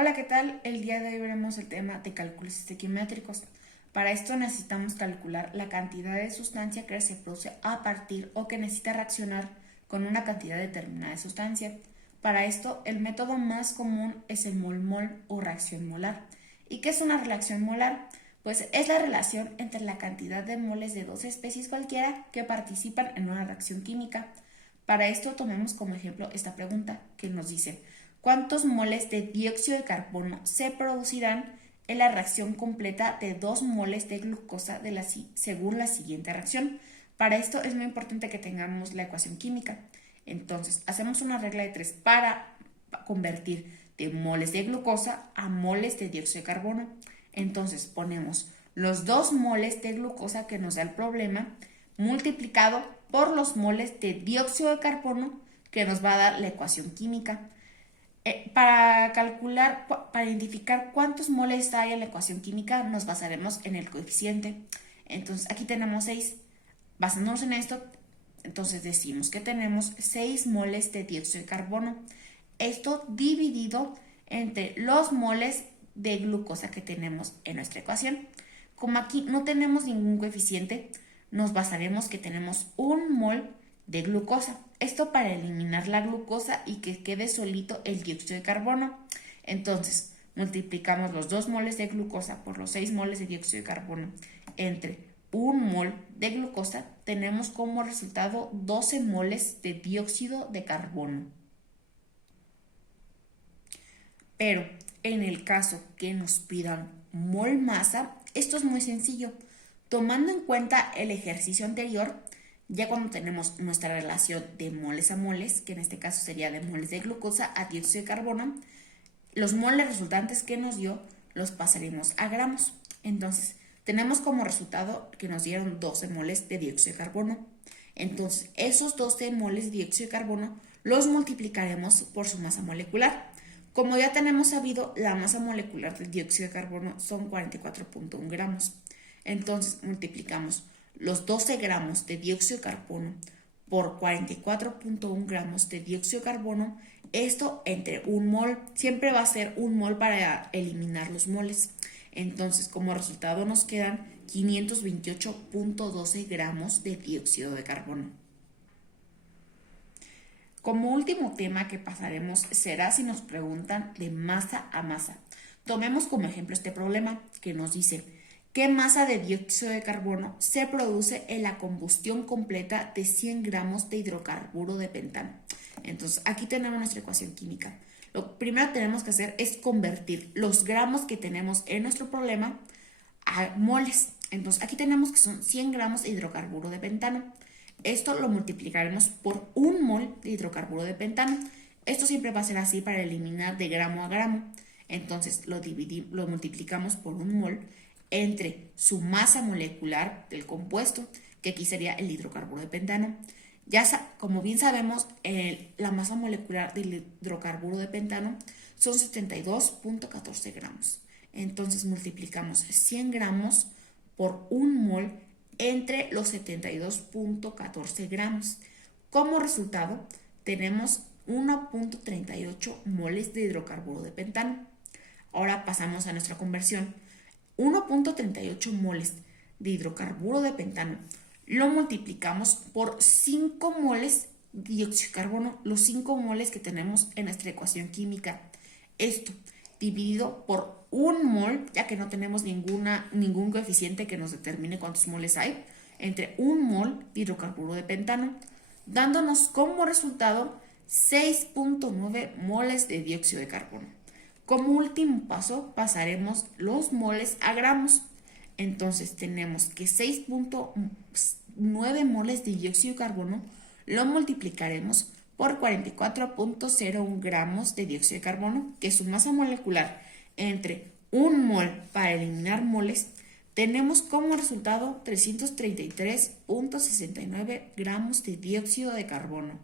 Hola, ¿qué tal? El día de hoy veremos el tema de cálculos estequiométricos. Para esto necesitamos calcular la cantidad de sustancia que se produce a partir o que necesita reaccionar con una cantidad determinada de sustancia. Para esto, el método más común es el mol-mol o reacción molar. ¿Y qué es una reacción molar? Pues es la relación entre la cantidad de moles de dos especies cualquiera que participan en una reacción química. Para esto tomemos como ejemplo esta pregunta que nos dice: ¿cuántos moles de dióxido de carbono se producirán en la reacción completa de 2 moles de glucosa según la siguiente reacción? Para esto es muy importante que tengamos la ecuación química. Entonces, hacemos una regla de 3 para convertir de moles de glucosa a moles de dióxido de carbono. Entonces, ponemos los 2 moles de glucosa que nos da el problema multiplicado por los moles de dióxido de carbono que nos va a dar la ecuación química. Para calcular, para identificar cuántos moles hay en la ecuación química, nos basaremos en el coeficiente. Entonces, aquí tenemos 6. Basándonos en esto, entonces decimos que tenemos 6 moles de dióxido de carbono. Esto dividido entre los moles de glucosa que tenemos en nuestra ecuación. Como aquí no tenemos ningún coeficiente, nos basaremos que tenemos 1 mol de glucosa. Esto para eliminar la glucosa y que quede solito el dióxido de carbono. Entonces, multiplicamos los 2 moles de glucosa por los 6 moles de dióxido de carbono entre 1 mol de glucosa. Tenemos como resultado 12 moles de dióxido de carbono. Pero en el caso que nos pidan mol masa, esto es muy sencillo. Tomando en cuenta el ejercicio anterior, ya cuando tenemos nuestra relación de moles a moles, que en este caso sería de moles de glucosa a dióxido de carbono, los moles resultantes que nos dio los pasaremos a gramos. Entonces, tenemos como resultado que nos dieron 12 moles de dióxido de carbono. Entonces, esos 12 moles de dióxido de carbono los multiplicaremos por su masa molecular. Como ya tenemos sabido, la masa molecular del dióxido de carbono son 44.1 gramos. Entonces, multiplicamos los 12 gramos de dióxido de carbono por 44.1 gramos de dióxido de carbono, esto entre 1 mol. Siempre va a ser 1 mol para eliminar los moles. Entonces, como resultado nos quedan 528.12 gramos de dióxido de carbono. Como último tema que pasaremos será si nos preguntan de masa a masa. Tomemos como ejemplo este problema que nos dice: ¿qué masa de dióxido de carbono se produce en la combustión completa de 100 gramos de hidrocarburo de pentano? Entonces, aquí tenemos nuestra ecuación química. Lo primero que tenemos que hacer es convertir los gramos que tenemos en nuestro problema a moles. Entonces, aquí tenemos que son 100 gramos de hidrocarburo de pentano. Esto lo multiplicaremos por 1 mol de hidrocarburo de pentano. Esto siempre va a ser así para eliminar de gramo a gramo. Entonces, lo multiplicamos por 1 mol entre su masa molecular del compuesto, que aquí sería el hidrocarburo de pentano. Como bien sabemos, la masa molecular del hidrocarburo de pentano son 72.14 gramos. Entonces multiplicamos 100 gramos por 1 mol entre los 72.14 gramos. Como resultado, tenemos 1.38 moles de hidrocarburo de pentano. Ahora pasamos a nuestra conversión. 1.38 moles de hidrocarburo de pentano lo multiplicamos por 5 moles de dióxido de carbono, los 5 moles que tenemos en nuestra ecuación química. Esto dividido por 1 mol, ya que no tenemos ningún coeficiente que nos determine cuántos moles hay, entre 1 mol de hidrocarburo de pentano, dándonos como resultado 6.9 moles de dióxido de carbono. Como último paso, pasaremos los moles a gramos. Entonces tenemos que 6.9 moles de dióxido de carbono lo multiplicaremos por 44.01 gramos de dióxido de carbono, que es su masa molecular entre 1 mol para eliminar moles. Tenemos como resultado 333.69 gramos de dióxido de carbono.